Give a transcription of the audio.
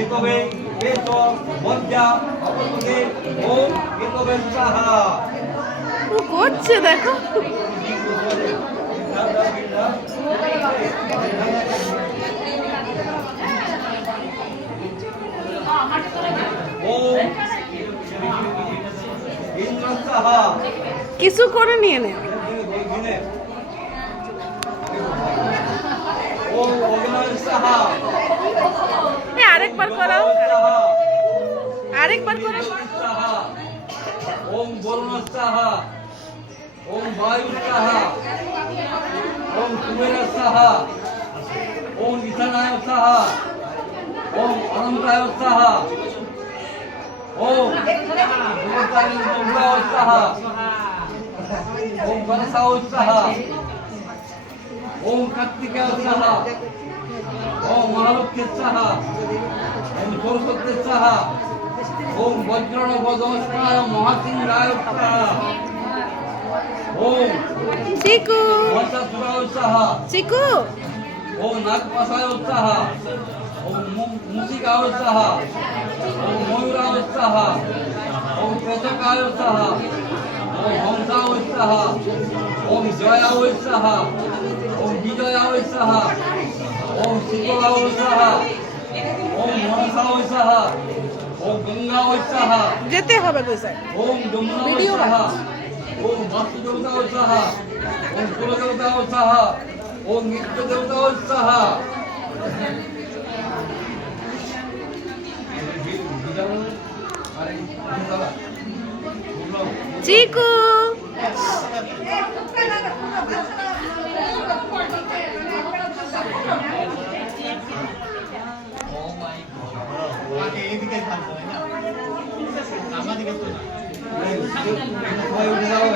একবে বেশ মজ্জা অপরকে ওম একবে সাহা ও করছে দেখো। ওম ইন্দ্র সাহা কিছু করে নিয়ে নে। ওম অগ্নয় সাহা আরেকবার করো, আরেকবার করো। সাহা ওম বরুণ সাহা ওম বায়ু সাহা ওম কুবের সাহা ওম ঈশানায় সাহা ওম অনন্তায় সাহা ওম দুর্গায় সাহা ওম গণেশায় সাহা ওম কার্তিকায় সাহা ওম মহালক্ষ্মীর সাহা ওম সরস্বতীর সাহা ওম বজ্রণবদস্তায় মহাসিংহায় সাহা ওম চিকু, মহাসুরায় সাহা চিকু, ওম নাগপাশায় সাহা ওম মুসিকায় সাহা ওম ময়ূরায় সাহা ওম পেচকায় সাহা ওম হংসায় সাহা ওম জয়ায় সাহা ওম বিজয়ায় সাহা ওম শিবরায় সাহা ওম মনসায় সাহা ওম গঙ্গায় সাহা যেতে হবে গোসাই। ওম যমুনায় ভিডিও সাহা ওম বাস্তুদেবতায় সাহা ওম কুলদেবতায় সাহা ওম নিত্যদেবতায় সাহা চিকু, এইদিকে থাকতে হয় না, আমাদিকে তো না। সবাই উঠে যাবে